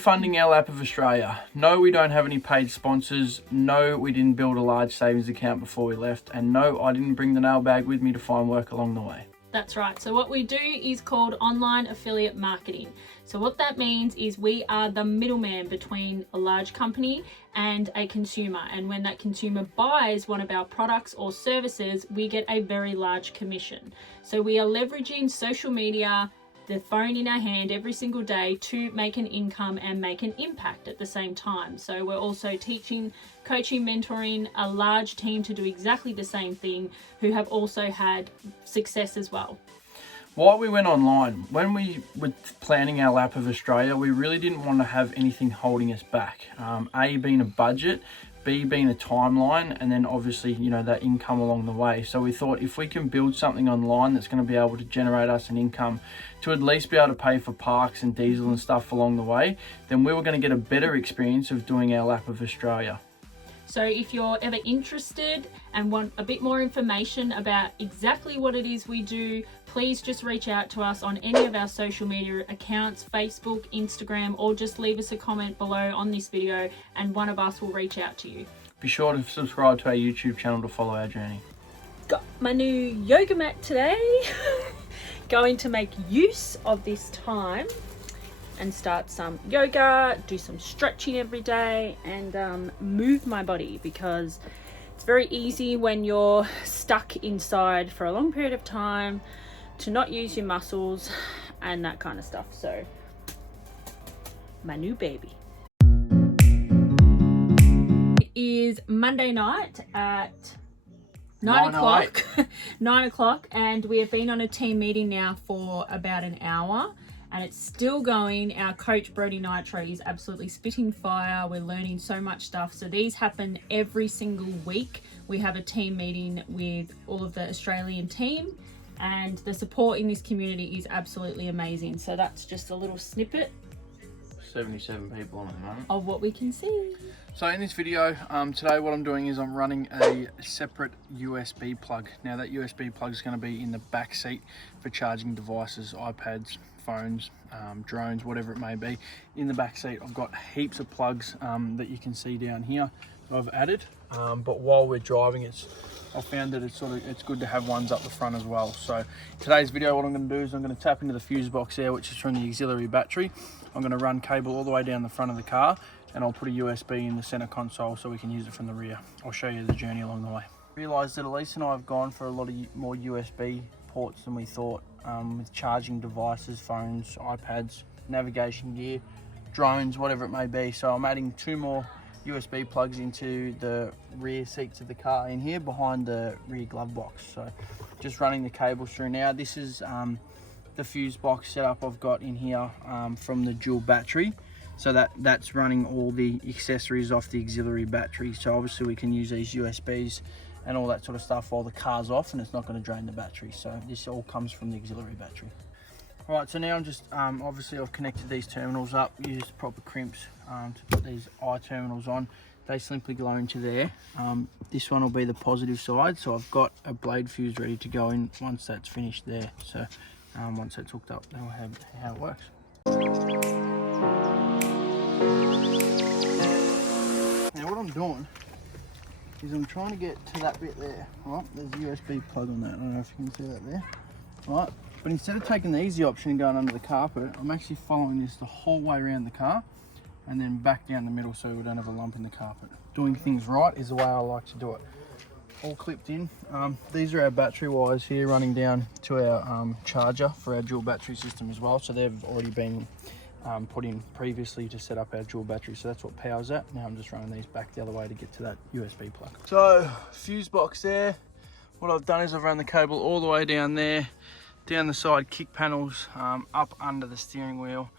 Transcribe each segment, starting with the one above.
funding our Lap of Australia. No, we don't have any paid sponsors. No, we didn't build a large savings account before we left. And no, I didn't bring the nail bag with me to find work along the way. That's right. So what we do is called online affiliate marketing. So what that means is we are the middleman between a large company and a consumer. And when that consumer buys one of our products or services, we get a very large commission. So we are leveraging social media, the phone in our hand every single day to make an income and make an impact at the same time. So we're also teaching, coaching, mentoring a large team to do exactly the same thing who have also had success as well. Why we went online, when we were planning our Lap of Australia, we really didn't want to have anything holding us back. A, being a budget, B, being a timeline, and then obviously, you know, that income along the way. So we thought if we can build something online that's going to be able to generate us an income to at least be able to pay for parks and diesel and stuff along the way, then we were going to get a better experience of doing our Lap of Australia. So if you're ever interested and want a bit more information about exactly what it is we do, please just reach out to us on any of our social media accounts, Facebook, Instagram, or just leave us a comment below on this video and one of us will reach out to you. Be sure to subscribe to our YouTube channel to follow our journey. Got my new yoga mat today. Going to make use of this time and start some yoga, do some stretching every day, and move my body, because it's very easy when you're stuck inside for a long period of time to not use your muscles and that kind of stuff. So my new baby. It is Monday night at 9 o'clock. 9 o'clock, and we have been on a team meeting now for about an hour. And it's still going. Our coach, Brody Nitro, is absolutely spitting fire. We're learning so much stuff. So these happen every single week. We have a team meeting with all of the Australian team, and the support in this community is absolutely amazing. So that's just a little snippet 77 people on at the moment of what we can see. So in this video today, what I'm doing is I'm running a separate USB plug. Now that USB plug is going to be in the back seat for charging devices, iPads, phones, drones, whatever it may be. In the back seat I've got heaps of plugs that you can see down here that I've added, but while we're driving, I found that it's good to have ones up the front as well. So today's video, what I'm going to do is I'm going to tap into the fuse box there, which is from the auxiliary battery. I'm going to run cable all the way down the front of the car, and I'll put a USB in the center console so we can use it from the rear. I'll show you the journey along the way. I realised that Elise and I have gone for a lot of more USB ports than we thought, with charging devices, phones, iPads, navigation gear, drones, whatever it may be. So I'm adding 2 more USB plugs into the rear seats of the car in here behind the rear glove box. So just running the cables through now. This is the fuse box setup I've got in here from the dual battery. So that's running all the accessories off the auxiliary battery. So obviously we can use these USBs and all that sort of stuff while the car's off, and it's not going to drain the battery. So this all comes from the auxiliary battery. All right, so now I'm just obviously I've connected these terminals up, used proper crimps to put these eye terminals on. They simply go into there. This one will be the positive side, so I've got a blade fuse ready to go in once that's finished there. So once that's hooked up, then we'll have how it works. Now what I'm doing is I'm trying to get to that bit there. Right, there's a USB plug on that. I don't know if you can see that there. Right, but instead of taking the easy option and going under the carpet, I'm actually following this the whole way around the car and then back down the middle so we don't have a lump in the carpet. Doing things right is the way I like to do it. All clipped in. These are our battery wires here running down to our charger for our dual battery system as well. So they've already been put in previously to set up our dual battery, so that's what powers that. Now I'm just running these back the other way to get to that USB plug. So fuse box there. What I've done is I've run the cable all the way down there, down the side kick panels, up under the steering wheel,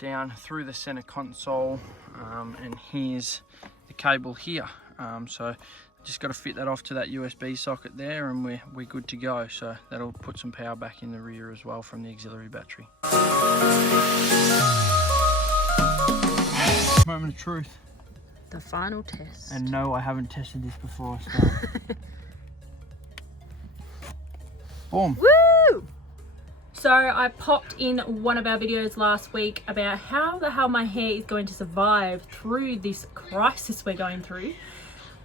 down through the center console, and here's the cable here. So just got to fit that off to that USB socket there, and we're good to go. So that'll put some power back in the rear as well from the auxiliary battery. Moment of truth. The final test. And no, I haven't tested this before I start. Boom. Woo! So I popped in one of our videos last week about how the hell my hair is going to survive through this crisis we're going through.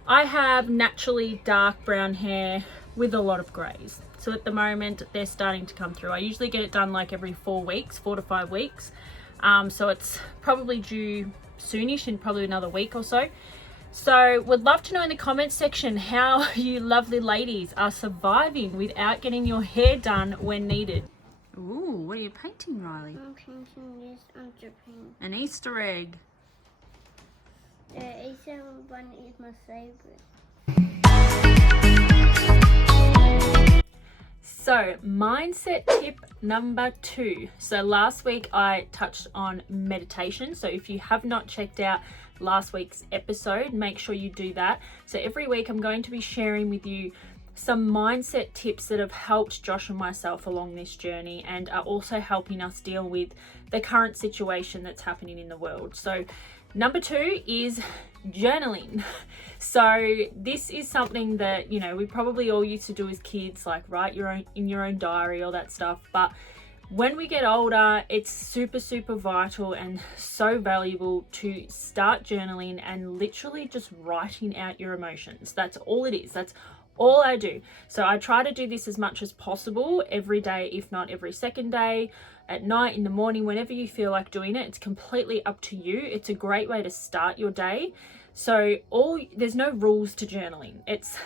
I have naturally dark brown hair with a lot of greys. So at the moment they're starting to come through. I usually get it done like every 4 weeks, 4 to 5 weeks. So it's probably due soonish, in probably another week or so. So would love to know in the comments section how you lovely ladies are surviving without getting your hair done when needed. Ooh, what are you painting, Riley? I'm painting this underpaint. An Easter egg. The Easter one is my favorite. So, mindset tip number 2. So last week I touched on meditation. So if you have not checked out last week's episode, make sure you do that. So every week I'm going to be sharing with you some mindset tips that have helped Josh and myself along this journey and are also helping us deal with the current situation that's happening in the world. So number 2 is journaling. So this is something that, you know, we probably all used to do as kids, like write in your own diary, all that stuff. But when we get older, it's super vital and so valuable to start journaling and literally just writing out your emotions. That's all it is. That's all I do. So I try to do this as much as possible every day, if not every second day, at night, in the morning, whenever you feel like doing it. It's completely up to you. It's a great way to start your day. So there's no rules to journaling. It's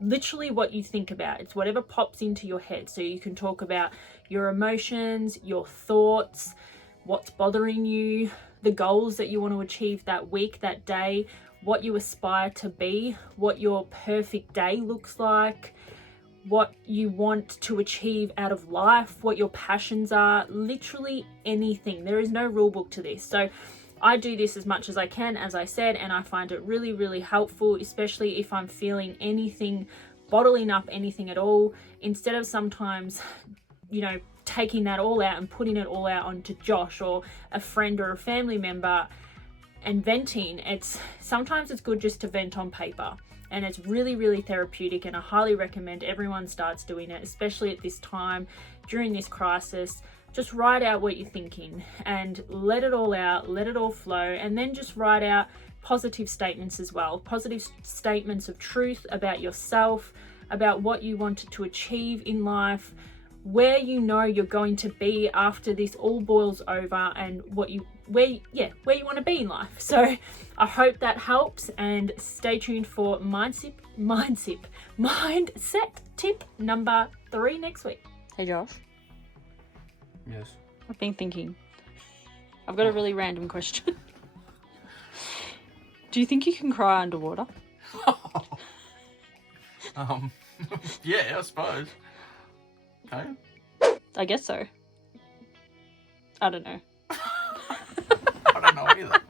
literally what you think about. It's whatever pops into your head. So you can talk about your emotions, your thoughts, what's bothering you, the goals that you want to achieve that week, that day, what you aspire to be, what your perfect day looks like, what you want to achieve out of life, what your passions are, literally anything. There is no rule book to this. So I do this as much as I can, as I said, and I find it really helpful, especially if I'm feeling anything, bottling up anything at all. Instead of sometimes, you know, taking that all out and putting it all out onto Josh or a friend or a family member and venting, sometimes it's good just to vent on paper. And it's really therapeutic, and I highly recommend everyone starts doing it, especially at this time during this crisis. Just write out what you're thinking and let it all out, let it all flow, and then just write out positive statements as well. Positive statements of truth about yourself, about what you wanted to achieve in life, where you know you're going to be after this all boils over, and where you want to be in life. So I hope that helps, and stay tuned for mindset tip number 3 next week. Hey Josh. Yes. I've been thinking. I've got a really random question. Do you think you can cry underwater? Yeah, I suppose. No? I guess so. I don't know. I don't know either.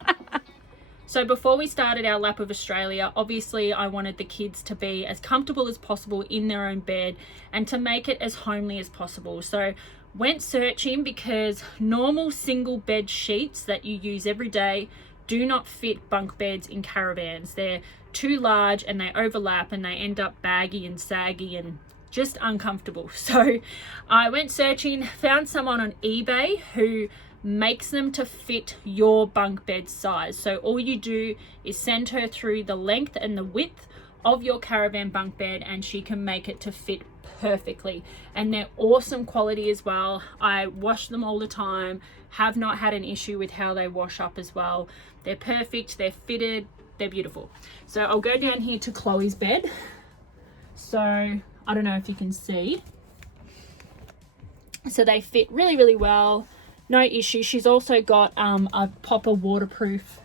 So before we started our lap of Australia, obviously I wanted the kids to be as comfortable as possible in their own bed and to make it as homely as possible. So went searching, because normal single bed sheets that you use every day do not fit bunk beds in caravans. They're too large and they overlap and they end up baggy and saggy and just uncomfortable. So I went searching, found someone on eBay who makes them to fit your bunk bed size. So all you do is send her through the length and the width of your caravan bunk bed and she can make it to fit perfectly. And they're awesome quality as well. I wash them all the time, have not had an issue with how they wash up as well. They're perfect, they're fitted, they're beautiful. So I'll go down here to Chloe's bed. So I don't know if you can see. So they fit really well, no issue. She's also got a Popper waterproof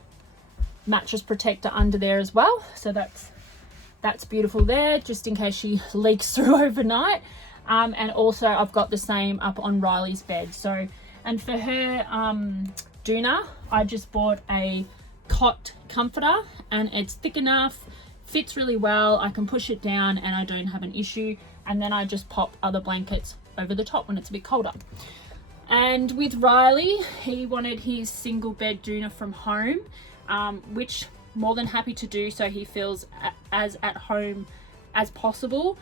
mattress protector under there as well. So that's beautiful there, just in case she leaks through overnight. And also I've got the same up on Riley's bed. So, and for her doona, I just bought a cot comforter, and it's thick enough, fits really well. I can push it down and I don't have an issue. And then I just pop other blankets over the top when it's a bit colder. And with Riley, he wanted his single bed doona from home, which more than happy to do, so he feels as at home as possible.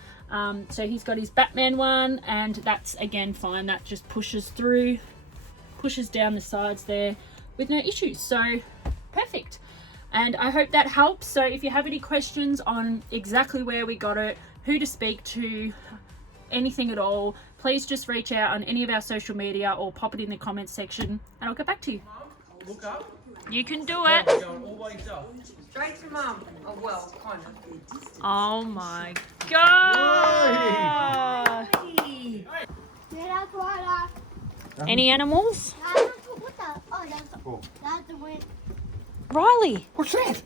So he's got his Batman one, and that's again fine. That just pushes through, pushes down the sides there with no issues. So perfect. And I hope that helps. So if you have any questions on exactly where we got it, who to speak to, anything at all, please just reach out on any of our social media or pop it in the comments section and I'll get back to you. Look up. You can do it. Going all by yourself. Straight to mum. Oh, well, kind of. Oh my god. Any animals? That's the wind. Riley, What's that?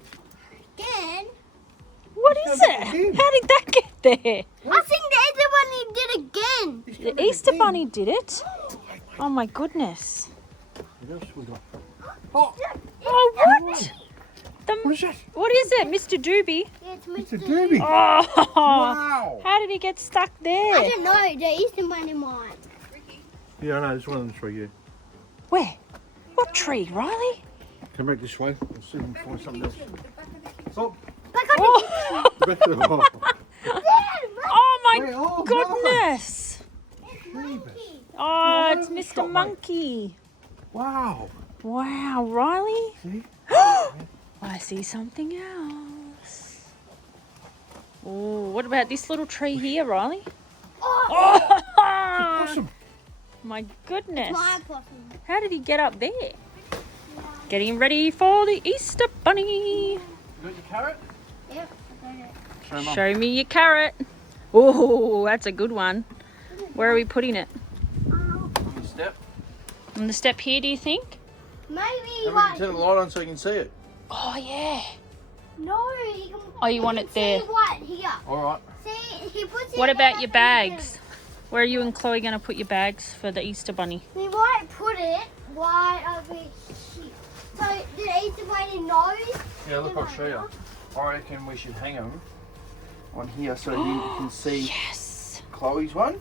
Again? what is it? How did that get there? I think the other one he did again. The Easter Bunny did it? Oh my goodness. What else we got? Oh, what? What is that? What is it, Mr. Doobie? It's It's a Mr. derby. Oh, Wow. how did he get stuck I there? don't know. The Easter Bunny mine. Yeah, I know. There's one of the three, yeah. Where? What tree, Riley? Come back this way. I'll see if we can find something else. Oh, Back on Oh, the back of the oh. oh my Wait, oh, goodness. Jeebus. Oh, it's Look, Mr. shot, mate. Monkey. Wow. Wow, Riley. See? I see something else. Oh, what about this little tree here, Riley? Oh, Awesome. my goodness. my possum. How did he get up there? Getting ready for the Easter Bunny. You got your carrot? Yep, I got it. Show Mum. Show me your carrot. Oh, that's a good one. Where are we putting it? On the step. On the step here, do you think? Maybe Maybe you like can turn the light on so you can see it. Oh, yeah. no. He can, Oh, you want can it there. See what here? All right. See, he puts it. What about there your and bags? Where are you and Chloe going to put your bags for the Easter Bunny? We might put it right over here. So the Easter Bunny knows. Yeah, look, I'll show you. I reckon we should hang them on here so he can see Yes. Chloe's one,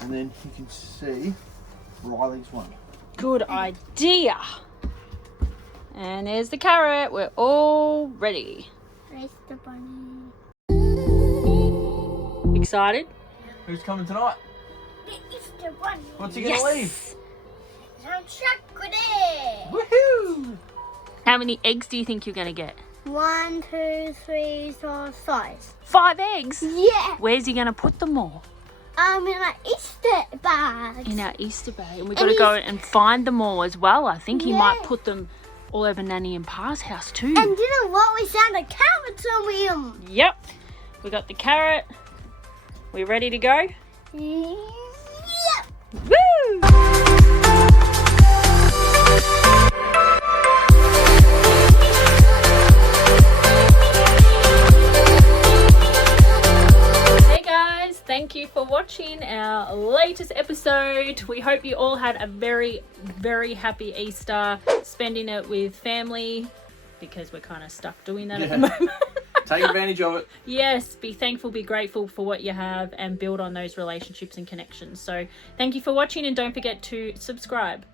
and then he can see Riley's one. Good idea. And there's the carrot. We're all ready. Easter Bunny. Excited? Who's coming tonight? The Easter Bunny. What's he gonna leave? Some chocolate. Woohoo! How many eggs do you think you're going to get? 1, 2, 3, 4, 5. 5 eggs. Yeah. Where's he going to put them all? In an Easter bag. In our Easter bag. And we've got to go and find them all as well. I think he might put them all over Nanny and Pa's house too. And didn't what we found a carrot on him. Yep. We got the carrot. We ready to go? Yep. Woo! Hey guys, thank you for watching our latest episode. We hope you all had a very, very happy Easter, spending it with family, because we're kind of stuck doing that at the moment. Take advantage of it. Yes, be thankful, be grateful for what you have, and build on those relationships and connections. So thank you for watching, and don't forget to subscribe.